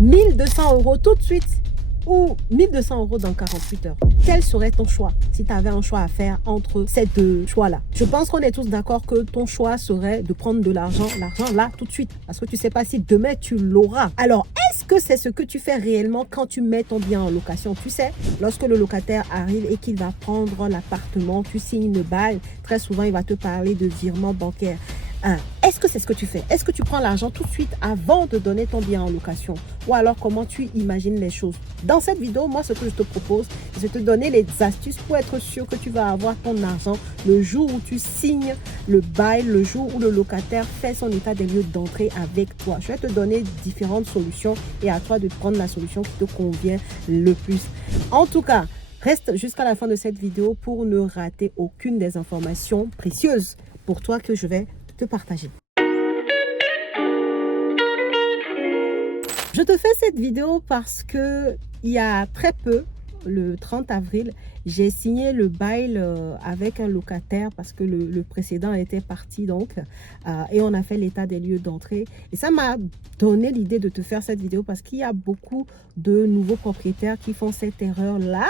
1200 € tout de suite ou 1200 € dans 48 heures. Quel serait ton choix si tu avais un choix à faire entre ces deux choix-là? Je pense qu'on est tous d'accord que ton choix serait de prendre de l'argent là tout de suite parce que tu ne sais pas si demain tu l'auras. Alors, est-ce que c'est ce que tu fais réellement quand tu mets ton bien en location? Tu sais, lorsque le locataire arrive et qu'il va prendre l'appartement, tu signes le bail, très souvent il va te parler de virement bancaire. Est-ce que c'est ce que tu fais? Est-ce que tu prends l'argent tout de suite avant de donner ton bien en location? Ou alors comment tu imagines les choses? Dans cette vidéo, moi ce que je te propose, c'est de te donner les astuces pour être sûr que tu vas avoir ton argent le jour où tu signes le bail, le jour où le locataire fait son état des lieux d'entrée avec toi. Je vais te donner différentes solutions et à toi de prendre la solution qui te convient le plus. En tout cas, reste jusqu'à la fin de cette vidéo pour ne rater aucune des informations précieuses pour toi que je vais te partager. Je te fais cette vidéo parce que il y a très peu, le 30 avril, j'ai signé le bail avec un locataire parce que le précédent était parti donc et on a fait l'état des lieux d'entrée et ça m'a donné l'idée de te faire cette vidéo parce qu'il y a beaucoup de nouveaux propriétaires qui font cette erreur là.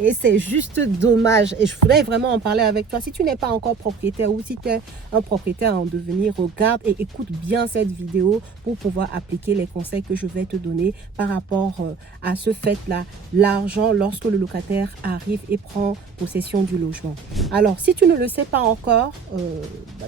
Et c'est juste dommage. Et je voulais vraiment en parler avec toi. Si tu n'es pas encore propriétaire ou si tu es un propriétaire en devenir, regarde et écoute bien cette vidéo pour pouvoir appliquer les conseils que je vais te donner par rapport à ce fait-là. L'argent lorsque le locataire arrive et prend possession du logement. Alors, si tu ne le sais pas encore,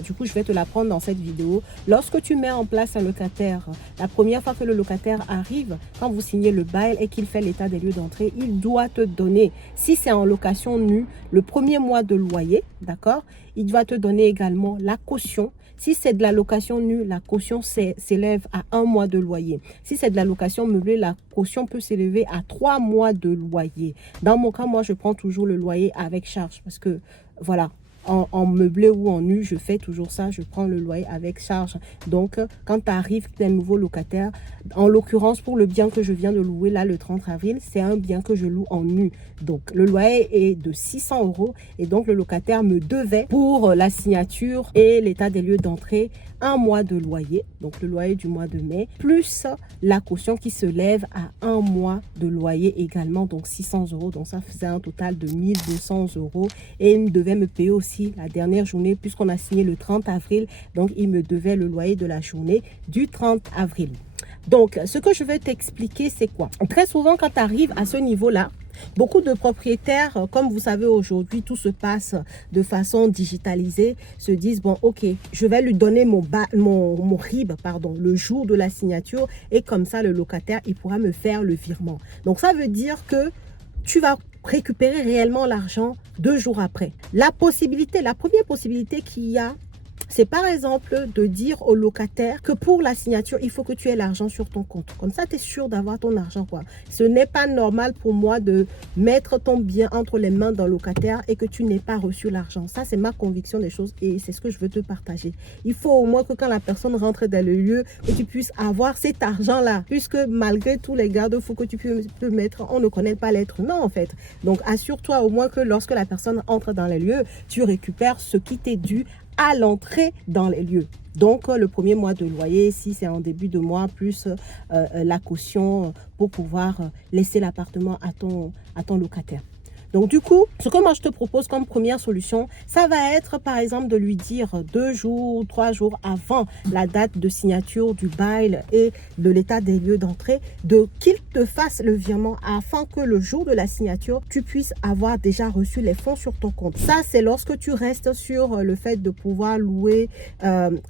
du coup, je vais te l'apprendre dans cette vidéo. Lorsque tu mets en place un locataire, la première fois que le locataire arrive, quand vous signez le bail et qu'il fait l'état des lieux d'entrée, il doit te donner, si c'est en location nue, le premier mois de loyer, d'accord? Il doit te donner également la caution. Si c'est de la location nue, la caution s'élève à 1 mois de loyer. Si c'est de la location meublée, la caution peut s'élever à 3 mois de loyer. Dans mon cas, moi, je prends toujours le loyer avec charge parce que, voilà, en meublé ou en nu, je fais toujours ça, je prends le loyer avec charge. Donc, quand tu arrives, tu es un nouveau locataire, en l'occurrence, pour le bien que je viens de louer, là, le 30 avril, c'est un bien que je loue en nu. Donc, le loyer est de 600 € et donc, le locataire me devait, pour la signature et l'état des lieux d'entrée, 1 mois de loyer, donc le loyer du mois de mai, plus la caution qui se lève à 1 mois de loyer également, donc 600 €. Donc, ça faisait un total de 1200 € et il me devait me payer aussi la dernière journée puisqu'on a signé le 30 avril. Donc, il me devait le loyer de la journée du 30 avril. Donc, ce que je vais t'expliquer, c'est quoi? Très souvent, quand tu arrives à ce niveau-là, beaucoup de propriétaires, comme vous savez aujourd'hui, tout se passe de façon digitalisée, se disent, bon, ok, je vais lui donner mon RIB, pardon, le jour de la signature et comme ça, le locataire, il pourra me faire le virement. Donc, ça veut dire que tu vas récupérer réellement l'argent 2 jours après. La première possibilité qu'il y a, c'est par exemple de dire au locataire que pour la signature, il faut que tu aies l'argent sur ton compte. Comme ça, tu es sûr d'avoir ton argent, quoi. Ce n'est pas normal pour moi de mettre ton bien entre les mains d'un locataire et que tu n'aies pas reçu l'argent. Ça, c'est ma conviction des choses et c'est ce que je veux te partager. Il faut au moins que quand la personne rentre dans le lieu, que tu puisses avoir cet argent-là. Puisque malgré tous les garde-fous que tu peux mettre, on ne connaît pas l'être humain, en fait. Donc, assure-toi au moins que lorsque la personne entre dans les lieux, tu récupères ce qui t'est dû à l'entrée dans les lieux. Donc, le premier mois de loyer, si c'est en début de mois, plus la caution pour pouvoir laisser l'appartement à ton locataire. Donc, du coup, ce que moi, je te propose comme première solution, ça va être, par exemple, de lui dire 2 jours, 3 jours avant la date de signature du bail et de l'état des lieux d'entrée, qu'il te fasse le virement afin que le jour de la signature, tu puisses avoir déjà reçu les fonds sur ton compte. Ça, c'est lorsque tu restes sur le fait de pouvoir louer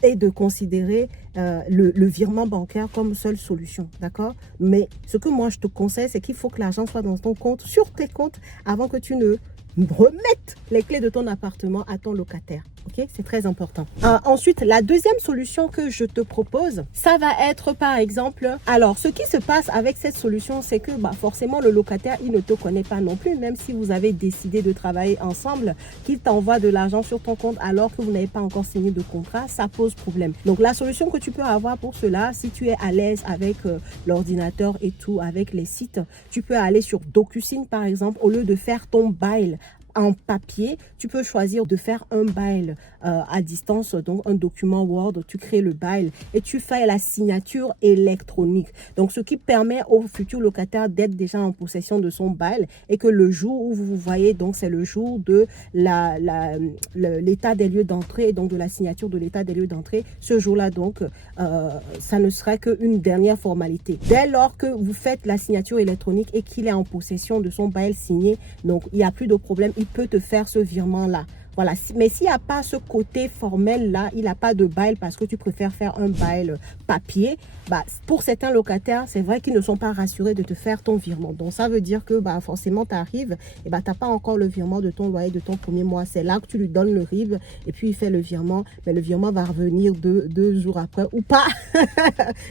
et de considérer le virement bancaire comme seule solution, d'accord? Mais ce que moi, je te conseille, c'est qu'il faut que l'argent soit dans ton compte, sur tes comptes, avant que tu ne remettes les clés de ton appartement à ton locataire. Ok, c'est très important. Ensuite, la deuxième solution que je te propose, ça va être par exemple, alors ce qui se passe avec cette solution, c'est que forcément le locataire, il ne te connaît pas non plus, même si vous avez décidé de travailler ensemble, qu'il t'envoie de l'argent sur ton compte alors que vous n'avez pas encore signé de contrat, ça pose problème. Donc la solution que tu peux avoir pour cela, si tu es à l'aise avec l'ordinateur et tout, avec les sites, tu peux aller sur DocuSign par exemple, au lieu de faire ton bail en papier, tu peux choisir de faire un bail à distance, donc un document Word, tu crées le bail et tu fais la signature électronique. Donc, ce qui permet au futur locataire d'être déjà en possession de son bail et que le jour où vous vous voyez, donc c'est le jour de l'état des lieux d'entrée et donc de la signature de l'état des lieux d'entrée. Ce jour-là, donc, ça ne serait qu'une dernière formalité. Dès lors que vous faites la signature électronique et qu'il est en possession de son bail signé, donc il n'y a plus de problème, il peut te faire ce virement-là. Voilà, mais s'il n'y a pas ce côté formel-là, il n'a pas de bail parce que tu préfères faire un bail papier, bah, pour certains locataires, c'est vrai qu'ils ne sont pas rassurés de te faire ton virement. Donc, ça veut dire que bah, forcément, tu arrives et bah, tu n'as pas encore le virement de ton loyer de ton premier mois. C'est là que tu lui donnes le RIB et puis il fait le virement. Mais le virement va revenir deux jours après ou pas.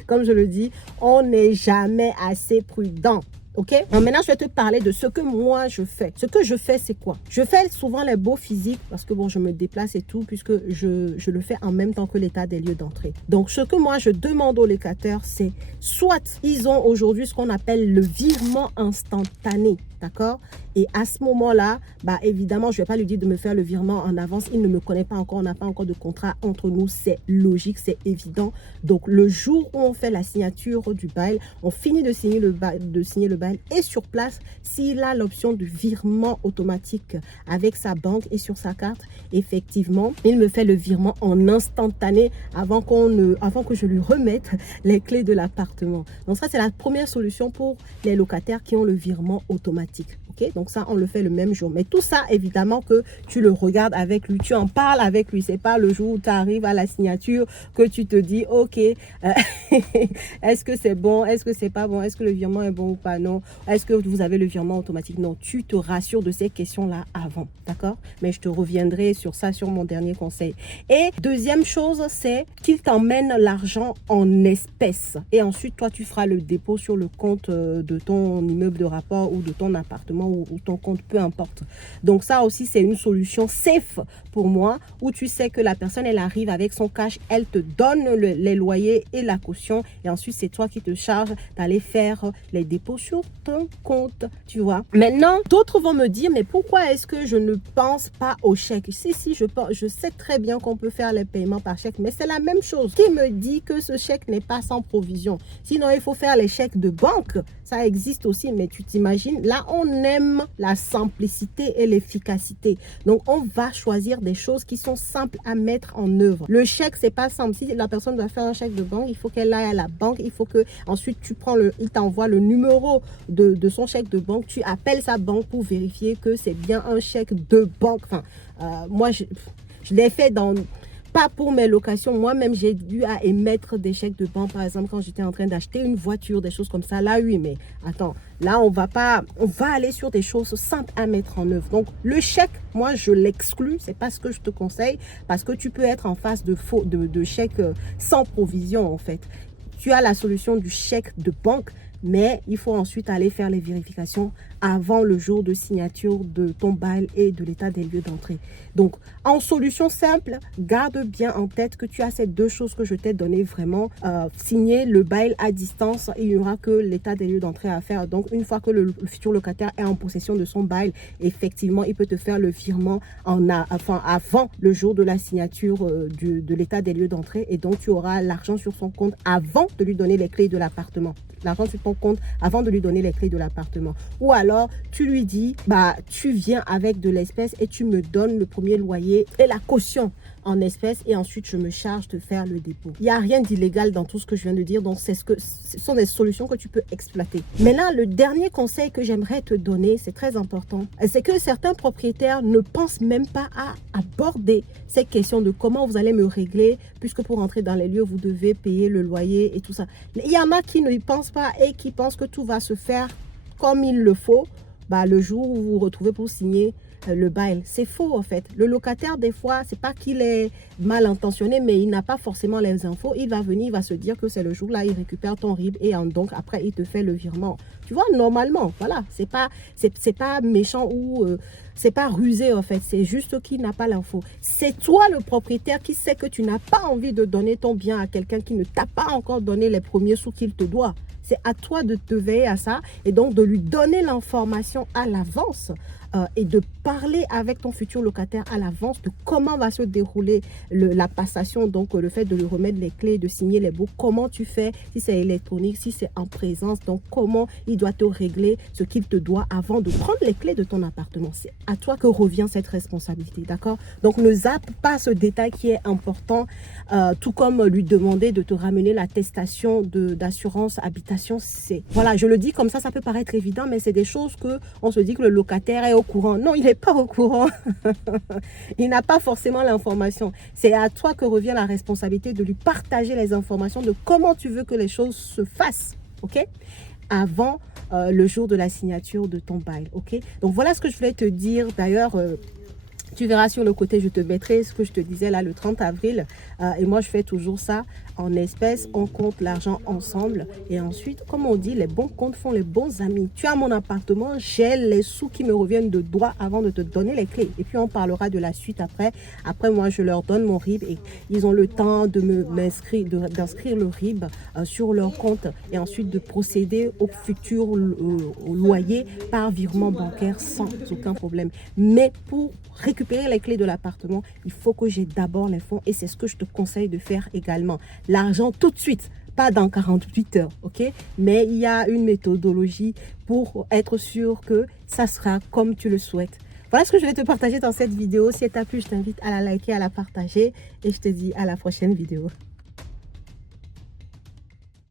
Comme je le dis, on n'est jamais assez prudent. Ok, donc maintenant je vais te parler de ce que moi je fais. Ce que je fais, c'est quoi? Je fais souvent les beaux physiques parce que bon, je me déplace et tout, puisque je le fais en même temps que l'état des lieux d'entrée. Donc ce que moi je demande aux locataires, c'est soit ils ont aujourd'hui ce qu'on appelle le virement instantané. D'accord? Et à ce moment-là, bah évidemment, je ne vais pas lui dire de me faire le virement en avance. Il ne me connaît pas encore, on n'a pas encore de contrat entre nous. C'est logique, c'est évident. Donc, le jour où on fait la signature du bail, on finit de signer le bail et sur place, s'il a l'option de virement automatique avec sa banque et sur sa carte, effectivement, il me fait le virement en instantané avant que je lui remette les clés de l'appartement. Donc, ça, c'est la première solution pour les locataires qui ont le virement automatique. Ok, donc ça, on le fait le même jour. Mais tout ça, évidemment, que tu le regardes avec lui, tu en parles avec lui. C'est pas le jour où tu arrives à la signature que tu te dis, ok, est-ce que c'est bon, est-ce que c'est pas bon, est-ce que le virement est bon ou pas, non, est-ce que vous avez le virement automatique, non. Tu te rassures de ces questions-là avant, d'accord? Mais je te reviendrai sur ça, sur mon dernier conseil. Et deuxième chose, c'est qu'il t'emmène l'argent en espèces. Et ensuite, toi, tu feras le dépôt sur le compte de ton immeuble de rapport ou de ton appartement ou ton compte, peu importe. Donc ça aussi, c'est une solution safe pour moi, où tu sais que la personne, elle arrive avec son cash, elle te donne les loyers et la caution, et ensuite c'est toi qui te charges d'aller faire les dépôts sur ton compte, tu vois. Maintenant, d'autres vont me dire, mais pourquoi est-ce que je ne pense pas au chèque? Si, je sais très bien qu'on peut faire les paiements par chèque, mais c'est la même chose. Qui me dit que ce chèque n'est pas sans provision? Sinon, il faut faire les chèques de banque. Ça existe aussi, mais tu t'imagines, là, on aime la simplicité et l'efficacité. Donc, on va choisir des choses qui sont simples à mettre en œuvre. Le chèque, c'est pas simple. Si la personne doit faire un chèque de banque, il faut qu'elle aille à la banque. Il faut que ensuite tu prends il t'envoie le numéro de son chèque de banque. Tu appelles sa banque pour vérifier que c'est bien un chèque de banque. Enfin, moi, je l'ai fait pas pour mes locations. Moi-même, j'ai dû à émettre des chèques de banque, par exemple, quand j'étais en train d'acheter une voiture, des choses comme ça. Là, oui, mais attends, là, on va aller sur des choses simples à mettre en œuvre. Donc, le chèque, moi, je l'exclus. C'est pas ce que je te conseille, parce que tu peux être en face de chèques sans provision, en fait. Tu as la solution du chèque de banque, mais il faut ensuite aller faire les vérifications avant le jour de signature de ton bail et de l'état des lieux d'entrée. Donc, en solution simple, garde bien en tête que tu as ces deux choses que je t'ai données vraiment. Signer le bail à distance, il n'y aura que l'état des lieux d'entrée à faire. Donc, une fois que le futur locataire est en possession de son bail, effectivement, il peut te faire le virement avant le jour de la signature de l'état des lieux d'entrée. Et donc, tu auras l'argent sur son compte avant de lui donner les clés de l'appartement. L'argent sur ton compte avant de lui donner les clés de l'appartement. Ou alors, tu lui dis, bah, tu viens avec de l'espèce et tu me donnes le premier loyer et la caution en espèces et ensuite je me charge de faire le dépôt. Il n'y a rien d'illégal dans tout ce que je viens de dire, donc ce sont des solutions que tu peux exploiter. Maintenant, le dernier conseil que j'aimerais te donner, c'est très important, c'est que certains propriétaires ne pensent même pas à aborder ces questions de comment vous allez me régler, puisque pour entrer dans les lieux, vous devez payer le loyer et tout ça. Il y en a qui ne y pensent pas et qui pensent que tout va se faire comme il le faut, bah, le jour où vous vous retrouvez pour signer le bail. C'est faux en fait. Le locataire, des fois, c'est pas qu'il est mal intentionné, mais il n'a pas forcément les infos. Il va venir, il va se dire que c'est le jour-là, il récupère ton RIB et donc après, il te fait le virement. Tu vois, normalement, voilà, c'est pas méchant ou c'est pas rusé en fait. C'est juste qu'il n'a pas l'info. C'est toi le propriétaire qui sait que tu n'as pas envie de donner ton bien à quelqu'un qui ne t'a pas encore donné les premiers sous qu'il te doit. C'est à toi de te veiller à ça et donc de lui donner l'information à l'avance et de parler avec ton futur locataire à l'avance de comment va se dérouler la passation, donc le fait de lui remettre les clés, de signer les baux, comment tu fais, si c'est électronique, si c'est en présence, donc comment il doit te régler ce qu'il te doit avant de prendre les clés de ton appartement. C'est à toi que revient cette responsabilité, d'accord? Donc ne zappe pas ce détail qui est important, tout comme lui demander de te ramener l'attestation d'assurance habitation. C'est, voilà, je le dis comme ça peut paraître évident, mais c'est des choses que on se dit que le locataire est au courant. Non, il n'est pas au courant. Il n'a pas forcément l'information. C'est à toi que revient la responsabilité de lui partager les informations de comment tu veux que les choses se fassent, ok? Avant le jour de la signature de ton bail, ok? Donc voilà ce que je voulais te dire. D'ailleurs, tu verras sur le côté, je te mettrai ce que je te disais là le 30 avril. Et moi, je fais toujours ça en espèces. On compte l'argent ensemble. Et ensuite, comme on dit, les bons comptes font les bons amis. Tu as mon appartement, j'ai les sous qui me reviennent de droit avant de te donner les clés. Et puis, on parlera de la suite après. Après, moi, je leur donne mon RIB et ils ont le temps de d'inscrire le RIB sur leur compte et ensuite de procéder au futur au loyer par virement bancaire sans aucun problème. Mais pour récupérer les clés de l'appartement, il faut que j'ai d'abord les fonds et c'est ce que je te conseille de faire également. L'argent tout de suite, pas dans 48 heures, ok? Mais il y a une méthodologie pour être sûr que ça sera comme tu le souhaites. Voilà ce que je vais te partager dans cette vidéo. Si elle t'a plu, je t'invite à la liker, à la partager et je te dis à la prochaine vidéo.